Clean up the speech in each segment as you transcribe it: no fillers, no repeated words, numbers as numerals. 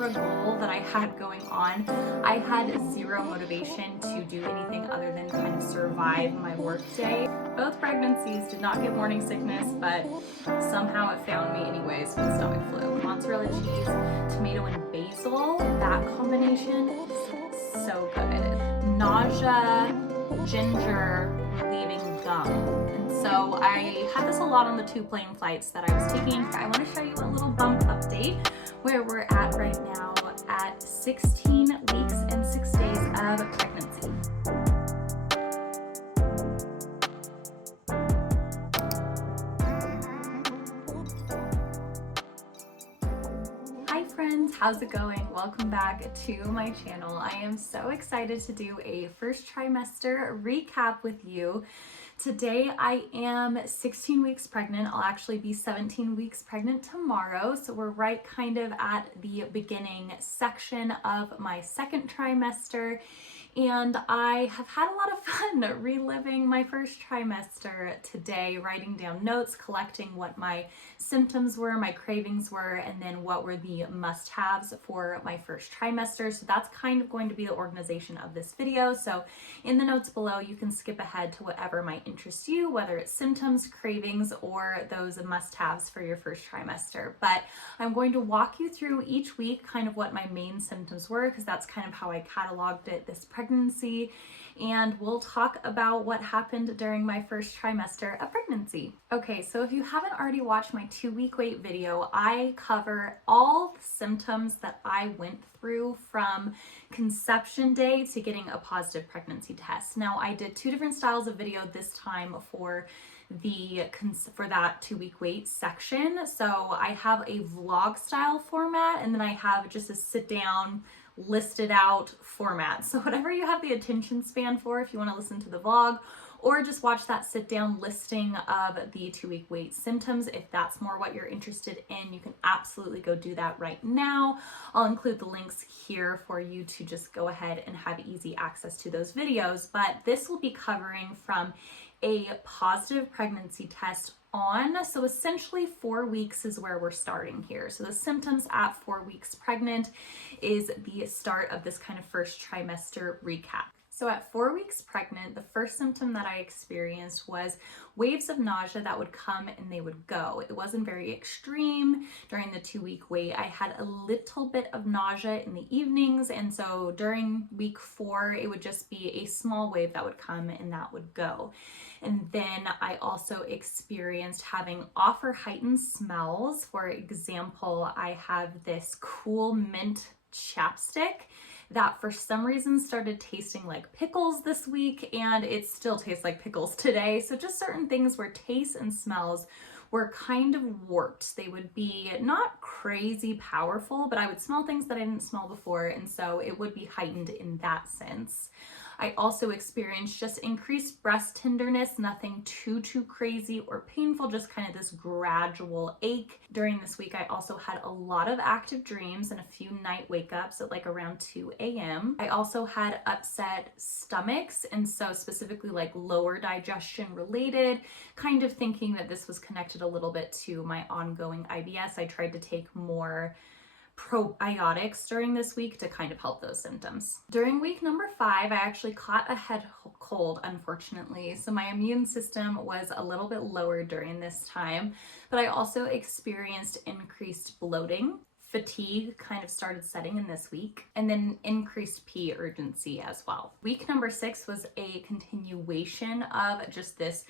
for a goal that I had going on, I had zero motivation to do anything other than kind of survive my work day. Both pregnancies did not get morning sickness, but somehow it found me anyways with stomach flu. Mozzarella cheese, tomato and basil, that combination is so good. Nausea, ginger, relieving gum. And so I had this a lot on the 2 plane flights that I was taking. I want to show you a little bump update where we're at right now at 16 weeks and 6 days of pregnancy. Hi friends, how's it going? Welcome back to my channel. I am so excited to do a first trimester recap with you. Today I am 16 weeks pregnant. I'll actually be 17 weeks pregnant tomorrow. So we're right kind of at the beginning section of my second trimester. And I have had a lot of fun reliving my first trimester today, writing down notes, collecting what my symptoms were, my cravings were, and then what were the must-haves for my first trimester. So that's kind of going to be the organization of this video. So in the notes below, you can skip ahead to whatever might interest you, whether it's symptoms, cravings, or those must-haves for your first trimester. But I'm going to walk you through each week kind of what my main symptoms were, because that's kind of how I cataloged it this pregnancy, and we'll talk about what happened during my first trimester of pregnancy. Okay, so if you haven't already watched my 2-week wait video, I cover all the symptoms that I went through from conception day to getting a positive pregnancy test. Now, I did 2 different styles of video this time for that 2-week wait section. So I have a vlog style format, and then I have just a sit down, listed out format. So whatever you have the attention span for, if you want to listen to the vlog or just watch that sit down listing of the 2-week wait symptoms, if that's more what you're interested in, you can absolutely go do that right now. I'll include the links here for you to just go ahead and have easy access to those videos. But this will be covering from a positive pregnancy test on. So essentially 4 weeks is where we're starting here. So the symptoms at 4 weeks pregnant is the start of this kind of first trimester recap. So at 4 weeks pregnant, the first symptom that I experienced was waves of nausea that would come and they would go. It wasn't very extreme during the 2-week wait. I had a little bit of nausea in the evenings, and so during week 4, it would just be a small wave that would come and that would go. And then I also experienced having off or heightened smells. For example, I have this cool mint chapstick that for some reason started tasting like pickles this week, and it still tastes like pickles today. So just certain things where tastes and smells were kind of warped. They would be not crazy powerful, but I would smell things that I didn't smell before, and so it would be heightened in that sense. I also experienced just increased breast tenderness, nothing too crazy or painful, just kind of this gradual ache. During this week, I also had a lot of active dreams and a few night wake ups at like around 2 a.m. I also had upset stomachs, and so specifically like lower digestion related, kind of thinking that this was connected a little bit to my ongoing IBS. I tried to take more probiotics during this week to kind of help those symptoms. During week number 5, I actually caught a head cold, unfortunately. So my immune system was a little bit lower during this time, but I also experienced increased bloating. Fatigue kind of started setting in this week, and then increased pee urgency as well. Week number 6 was a continuation of just this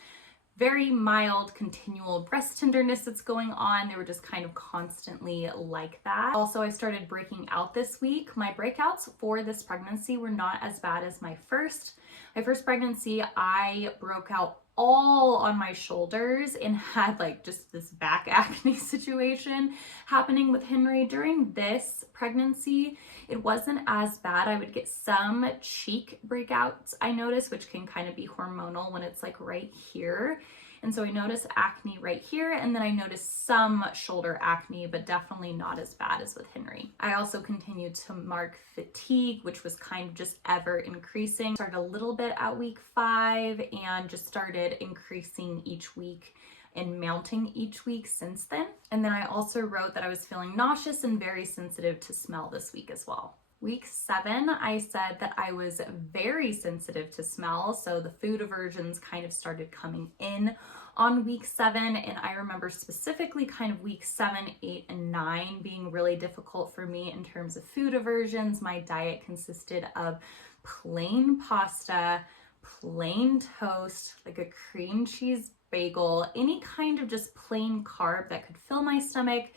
very mild continual breast tenderness that's going on. They were just kind of constantly like that. Also, I started breaking out this week. My breakouts for this pregnancy were not as bad as my first. My first pregnancy, I broke out all on my shoulders and had like just this back acne situation happening with Henry. During this pregnancy, it wasn't as bad. I would get some cheek breakouts, I noticed, which can kind of be hormonal when it's like right here. And so I noticed acne right here, and then I noticed some shoulder acne, but definitely not as bad as with Henry. I also continued to mark fatigue, which was kind of just ever increasing. Started a little bit at week 5 and just started increasing each week and mounting each week since then. And then I also wrote that I was feeling nauseous and very sensitive to smell this week as well. Week 7, I said that I was very sensitive to smell, so the food aversions kind of started coming in on week 7, and I remember specifically kind of week 7, 8, and 9 being really difficult for me in terms of food aversions. My diet consisted of plain pasta, plain toast, like a cream cheese bagel, any kind of just plain carb that could fill my stomach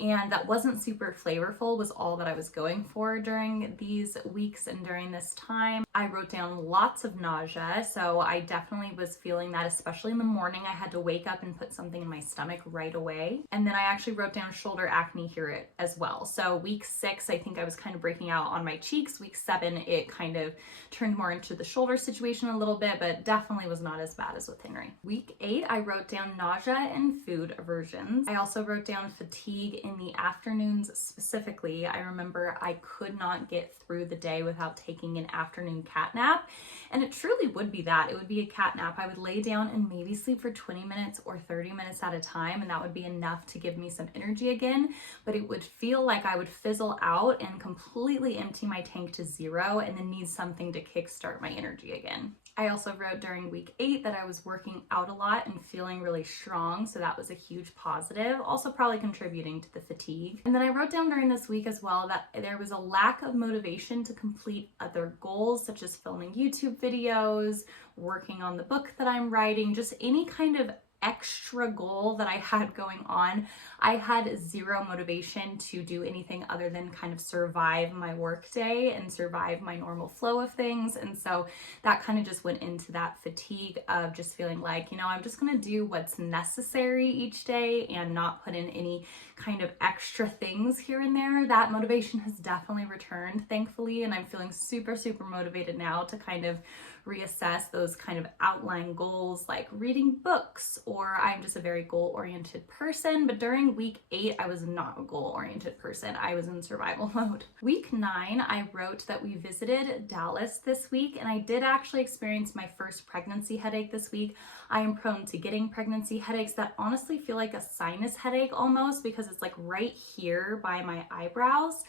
and that wasn't super flavorful was all that I was going for during these weeks and during this time. I wrote down lots of nausea, so I definitely was feeling that, especially in the morning. I had to wake up and put something in my stomach right away. And then I actually wrote down shoulder acne here as well. So week 6, I think I was kind of breaking out on my cheeks. Week 7, it kind of turned more into the shoulder situation a little bit, but definitely was not as bad as with Henry. Week 8, I wrote down nausea and food aversions. I also wrote down fatigue in the afternoons specifically. I remember I could not get through the day without taking an afternoon cat nap, and it truly would be that. It would be a cat nap. I would lay down and maybe sleep for 20 minutes or 30 minutes at a time, and that would be enough to give me some energy again, but it would feel like I would fizzle out and completely empty my tank to 0 and then need something to kickstart my energy again. I also wrote during week 8 that I was working out a lot and feeling really strong, so that was a huge positive, also probably contributing to the fatigue. And then I wrote down during this week as well that there was a lack of motivation to complete other goals, such as filming YouTube videos, working on the book that I'm writing, just any kind of extra goal that I had going on. I had 0 motivation to do anything other than kind of survive my work day and survive my normal flow of things. And so that kind of just went into that fatigue of just feeling like, I'm just going to do what's necessary each day and not put in any kind of extra things here and there. That motivation has definitely returned, thankfully, and I'm feeling super, super motivated now to kind of reassess those kind of outline goals like reading books, or I'm just a very goal-oriented person. But during week 8, I was not a goal-oriented person. I was in survival mode. Week 9, I wrote that we visited Dallas this week, and I did actually experience my first pregnancy headache this week. I am prone to getting pregnancy headaches that honestly feel like a sinus headache almost, because it's like right here by my eyebrows,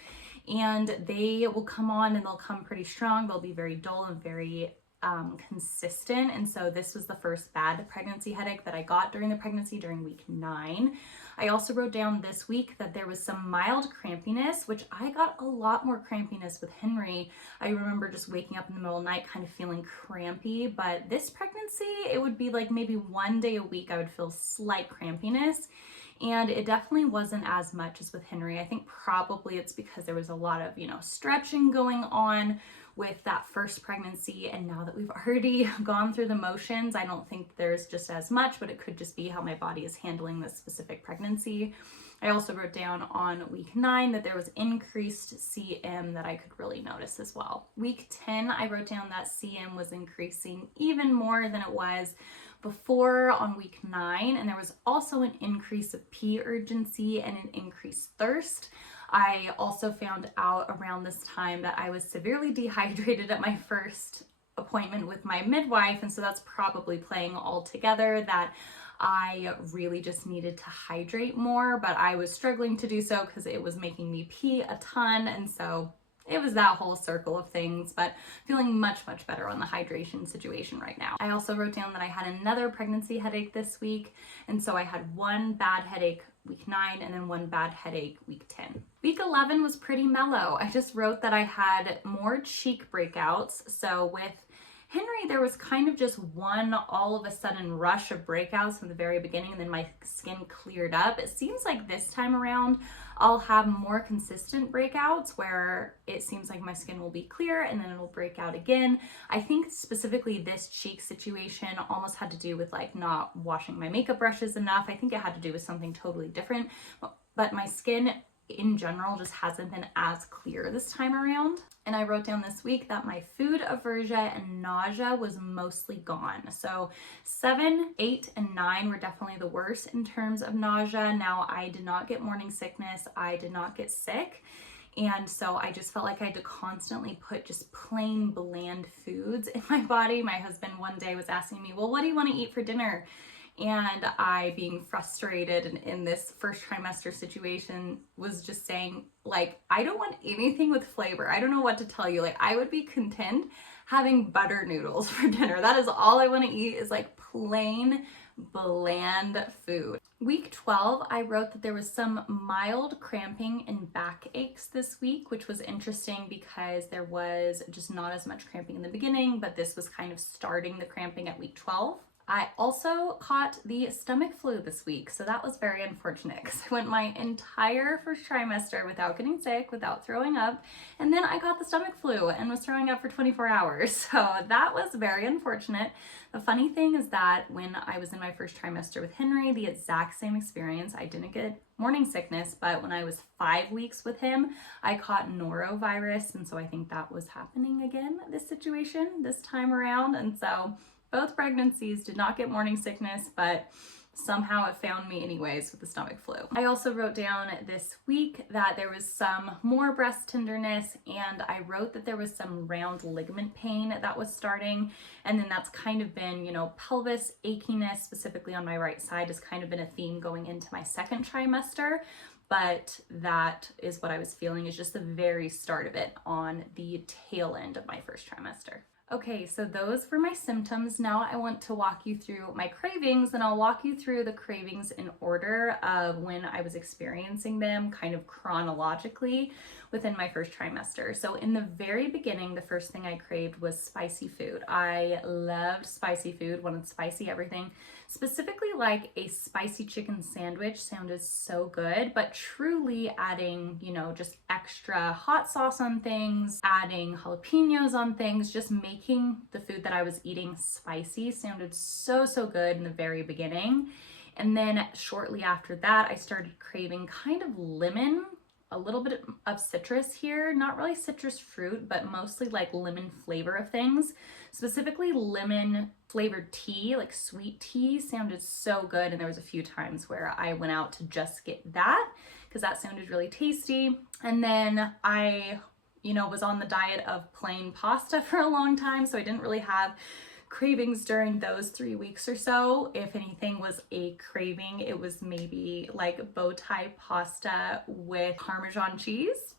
and they will come on and they'll come pretty strong. They'll be very dull and very consistent. And so this was the first bad pregnancy headache that I got during the pregnancy during week 9. I also wrote down this week that there was some mild crampiness, which I got a lot more crampiness with Henry. I remember just waking up in the middle of the night kind of feeling crampy, but this pregnancy, it would be like maybe one day a week I would feel slight crampiness. And it definitely wasn't as much as with Henry. I think probably it's because there was a lot of, stretching going on with that first pregnancy. And now that we've already gone through the motions, I don't think there's just as much, but it could just be how my body is handling this specific pregnancy. I also wrote down on week 9 that there was increased CM that I could really notice as well. Week 10, I wrote down that CM was increasing even more than it was before on week 9, and there was also an increase of pee urgency and an increased thirst. I also found out around this time that I was severely dehydrated at my first appointment with my midwife, and so that's probably playing all together that I really just needed to hydrate more, but I was struggling to do so because it was making me pee a ton, and so it was that whole circle of things, but feeling much, much better on the hydration situation right now. I also wrote down that I had another pregnancy headache this week, and so I had one bad headache week 9 and then one bad headache week 10. Week 11 was pretty mellow. I just wrote that I had more cheek breakouts. So with Henry, there was kind of just one all of a sudden rush of breakouts from the very beginning, and then my skin cleared up. It seems like this time around I'll have more consistent breakouts where it seems like my skin will be clear and then it'll break out again. I think specifically this cheek situation almost had to do with like not washing my makeup brushes enough. I think it had to do with something totally different, but my skin in general just hasn't been as clear this time around. And I wrote down this week that my food aversion and nausea was mostly gone. So 7, 8, and 9 were definitely the worst in terms of nausea. Now, I did not get morning sickness. I did not get sick. And so I just felt like I had to constantly put just plain bland foods in my body. My husband one day was asking me, well, what do you want to eat for dinner? And I, being frustrated and in this first trimester situation, was just saying, like, I don't want anything with flavor. I don't know what to tell you. Like, I would be content having butter noodles for dinner. That is all I want to eat, is like plain, bland food. Week 12, I wrote that there was some mild cramping and back aches this week, which was interesting because there was just not as much cramping in the beginning, but this was kind of starting the cramping at week 12. I also caught the stomach flu this week, so that was very unfortunate because I went my entire first trimester without getting sick, without throwing up, and then I got the stomach flu and was throwing up for 24 hours, so that was very unfortunate. The funny thing is that when I was in my first trimester with Henry, the exact same experience. I didn't get morning sickness, but when I was 5 weeks with him, I caught norovirus, and so I think that was happening again, this situation, this time around, and so both pregnancies did not get morning sickness, but somehow it found me anyways with the stomach flu. I also wrote down this week that there was some more breast tenderness, and I wrote that there was some round ligament pain that was starting, and then that's kind of been, you know, pelvis achiness, specifically on my right side, has kind of been a theme going into my second trimester. But that is what I was feeling, is just the very start of it on the tail end of my first trimester. Okay, so those were my symptoms. Now I want to walk you through my cravings, and I'll walk you through the cravings in order of when I was experiencing them, kind of chronologically within my first trimester. So in the very beginning, the first thing I craved was spicy food. I loved spicy food, wanted spicy everything. Specifically, like a spicy chicken sandwich sounded so good, but truly adding, you know, just extra hot sauce on things, adding jalapenos on things, just making the food that I was eating spicy sounded so, so good in the very beginning. And then shortly after that, I started craving kind of lemon, a little bit of citrus here, not really citrus fruit, but mostly like lemon flavor of things. Specifically lemon flavored tea, like sweet tea, sounded so good. And there was a few times where I went out to just get that because that sounded really tasty. And then I, you know, was on the diet of plain pasta for a long time, so I didn't really have cravings during those 3 weeks or so. If anything was a craving, it was maybe like bow tie pasta with Parmesan cheese.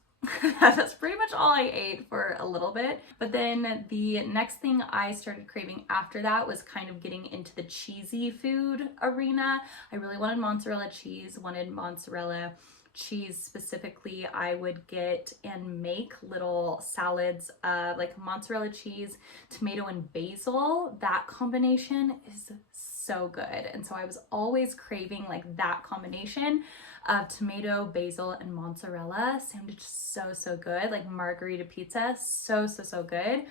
That's pretty much all I ate for a little bit. But then the next thing I started craving after that was kind of getting into the cheesy food arena. I really wanted mozzarella cheese, wanted mozzarella cheese specifically. I would get and make little salads of like mozzarella cheese, tomato, and basil. That combination is so good. And so I was always craving like that combination of tomato, basil, and mozzarella. Sounded so, so good. Like margarita pizza, so, so, so good.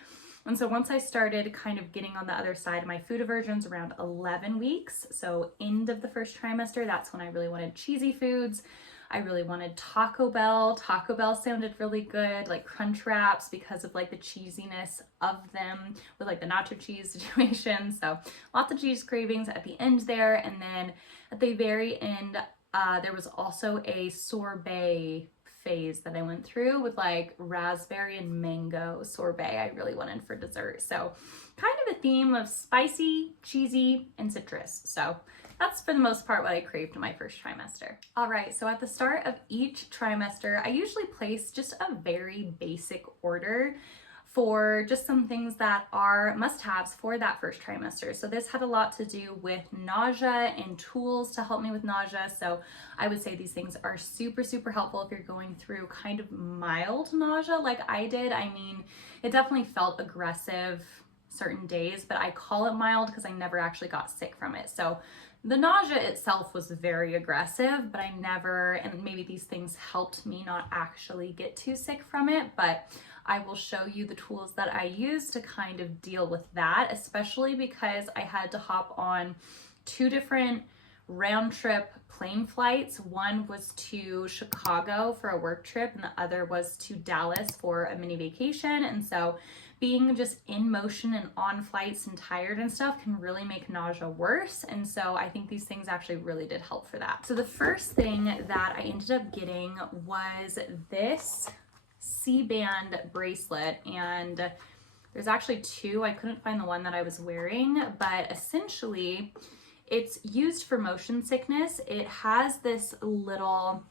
And so once I started kind of getting on the other side of my food aversions around 11 weeks, so end of the first trimester, that's when I really wanted cheesy foods. I really wanted Taco Bell. Taco Bell sounded really good, like crunch wraps, because of like the cheesiness of them with like the nacho cheese situation. So lots of cheese cravings at the end there. And then at the very end, there was also a sorbet phase that I went through with like raspberry and mango sorbet I really wanted for dessert. So kind of a theme of spicy, cheesy, and citrus. So that's for the most part what I craved in my first trimester. All right, so at the start of each trimester, I usually place just a very basic order for just some things that are must-haves for that first trimester. So this had a lot to do with nausea and tools to help me with nausea. So I would say these things are super, super helpful if you're going through kind of mild nausea like I did. I mean, it definitely felt aggressive certain days, but I call it mild because I never actually got sick from it. So the nausea itself was very aggressive, but I never, and maybe these things helped me not actually get too sick from it, but I will show you the tools that I use to kind of deal with that, especially because I had to hop on 2 different round trip plane flights. One was to Chicago for a work trip, and the other was to Dallas for a mini vacation. And so being just in motion and on flights and tired and stuff can really make nausea worse. And so I think these things actually really did help for that. So the first thing that I ended up getting was this C-band bracelet, and there's actually 2. I couldn't find the one that I was wearing, but essentially It's used for motion sickness. It has this little,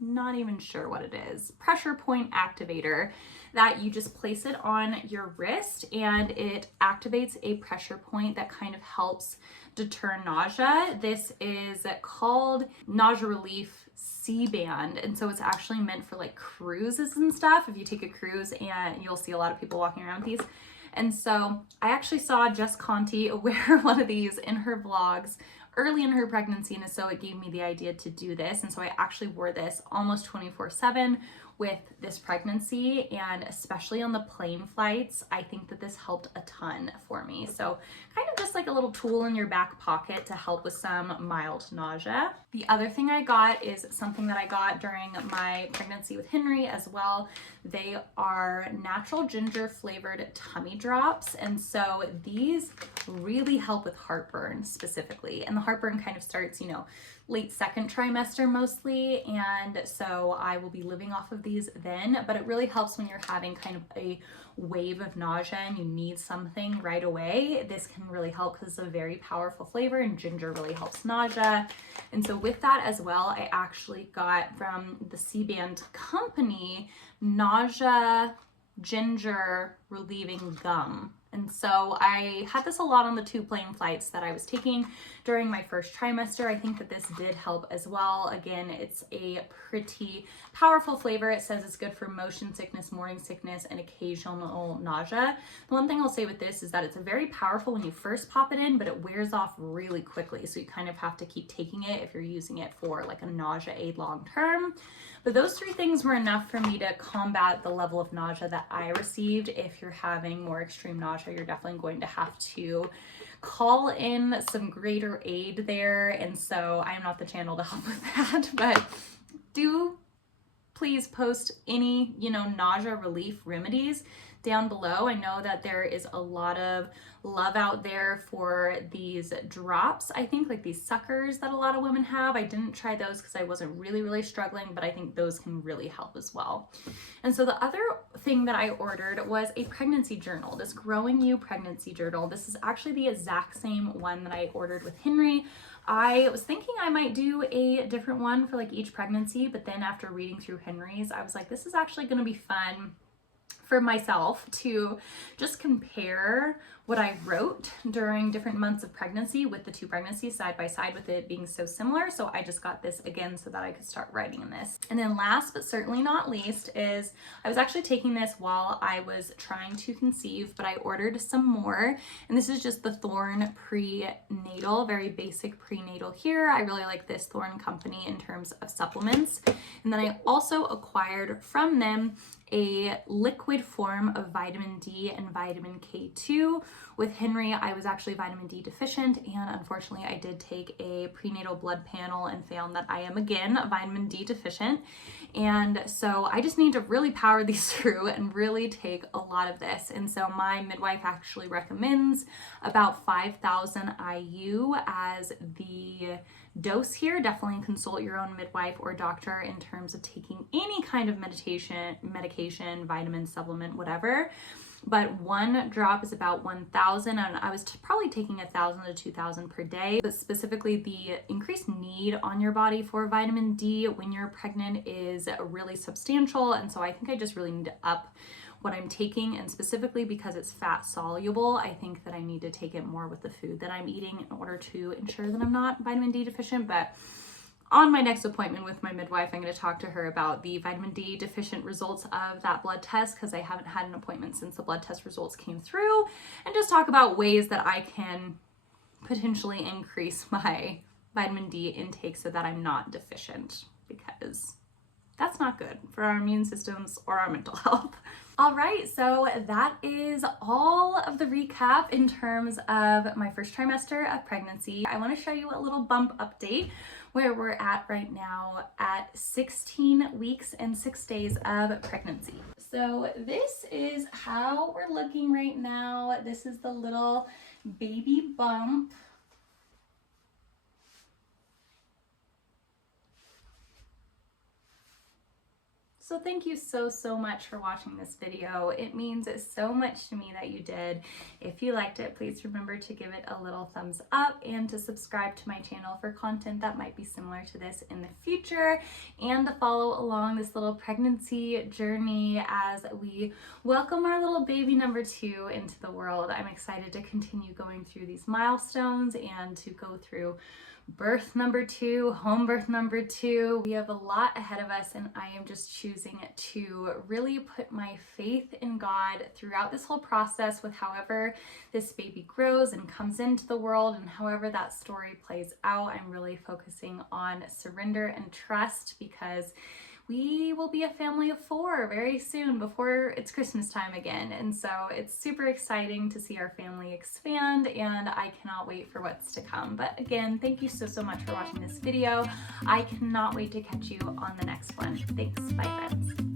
not even sure what it is, pressure point activator that you just place it on your wrist, and it activates a pressure point that kind of helps deter nausea. This is called Nausea Relief C-band, and so it's actually meant for like cruises and stuff. If you take a cruise, and you'll see a lot of people walking around with these. And so I actually saw Jess Conti wear one of these in her vlogs early in her pregnancy, and so it gave me the idea to do this. And so I actually wore this almost 24/7 with this pregnancy, and especially on the plane flights, I think that this helped a ton for me. So kind of just like a little tool in your back pocket to help with some mild nausea. The other thing I got is something that I got during my pregnancy with Henry as well. They are natural ginger flavored tummy drops. And so these really help with heartburn specifically. And the heartburn kind of starts, you know, late second trimester mostly, and so I will be living off of these then, but it really helps when you're having kind of a wave of nausea and you need something right away. This can really help because it's a very powerful flavor, and ginger really helps nausea. And so with that as well, I actually got from the C-band company nausea ginger relieving gum. And so I had this a lot on the 2 plane flights that I was taking during my first trimester. I think that this did help as well. Again, it's a pretty powerful flavor. It says it's good for motion sickness, morning sickness, and occasional nausea. The one thing I'll say with this is that it's very powerful when you first pop it in, but it wears off really quickly. So you kind of have to keep taking it if you're using it for like a nausea aid long term. But those 3 things were enough for me to combat the level of nausea that I received. If you're having more extreme nausea, you're definitely going to have to call in some greater aid there. And so I am not the channel to help with that, but do please post any, you know, nausea relief remedies down below. I know that there is a lot of love out there for these drops. I think like these suckers that a lot of women have. I didn't try those because I wasn't really struggling, but I think those can really help as well. And so the other thing that I ordered was a pregnancy journal, this Growing You pregnancy journal. This is actually the exact same one that I ordered with Henry. I was thinking I might do a different one for like each pregnancy, but then after reading through Henry's, I was like, this is actually going to be fun for myself to just compare what I wrote during different months of pregnancy with the 2 pregnancies side by side, with it being so similar. So I just got this again so that I could start writing in this. And then last but certainly not least is I was actually taking this while I was trying to conceive, but I ordered some more. And this is just the Thorne prenatal, very basic prenatal here. I really like this Thorne company in terms of supplements. And then I also acquired from them a liquid form of vitamin D and vitamin K2. With Henry, I was actually vitamin D deficient, and unfortunately I did take a prenatal blood panel and found that I am again vitamin D deficient. And so I just need to really power these through and really take a lot of this. And so my midwife actually recommends about 5,000 IU as the dose here. Definitely consult your own midwife or doctor in terms of taking any kind of medication, vitamin, supplement, whatever. But 1 drop is about 1,000, and I was probably taking 1,000 to 2,000 per day. But specifically, the increased need on your body for vitamin D when you're pregnant is really substantial, and so I think I just really need to up what I'm taking, and specifically because it's fat soluble, I think that I need to take it more with the food that I'm eating in order to ensure that I'm not vitamin D deficient. But on my next appointment with my midwife, I'm going to talk to her about the vitamin D deficient results of that blood test, because I haven't had an appointment since the blood test results came through, and just talk about ways that I can potentially increase my vitamin D intake so that I'm not deficient, because that's not good for our immune systems or our mental health. All right, so that is all of the recap in terms of my first trimester of pregnancy. I want to show you a little bump update where we're at right now at 16 weeks and 6 days of pregnancy. So this is how we're looking right now. This is the little baby bump. So thank you so much for watching this video. It means so much to me that you did. If you liked it, please remember to give it a little thumbs up and to subscribe to my channel for content that might be similar to this in the future, and to follow along this little pregnancy journey as we welcome our little baby number 2 into the world. I'm excited to continue going through these milestones and to go through birth number 2, home birth number 2. We have a lot ahead of us, and I am just choosing to really put my faith in God throughout this whole process with however this baby grows and comes into the world, and however that story plays out. I'm really focusing on surrender and trust, because we will be a family of 4 very soon, before it's Christmas time again. And so it's super exciting to see our family expand, and I cannot wait for what's to come. But again, thank you so much for watching this video. I cannot wait to catch you on the next one. Thanks. Bye, friends.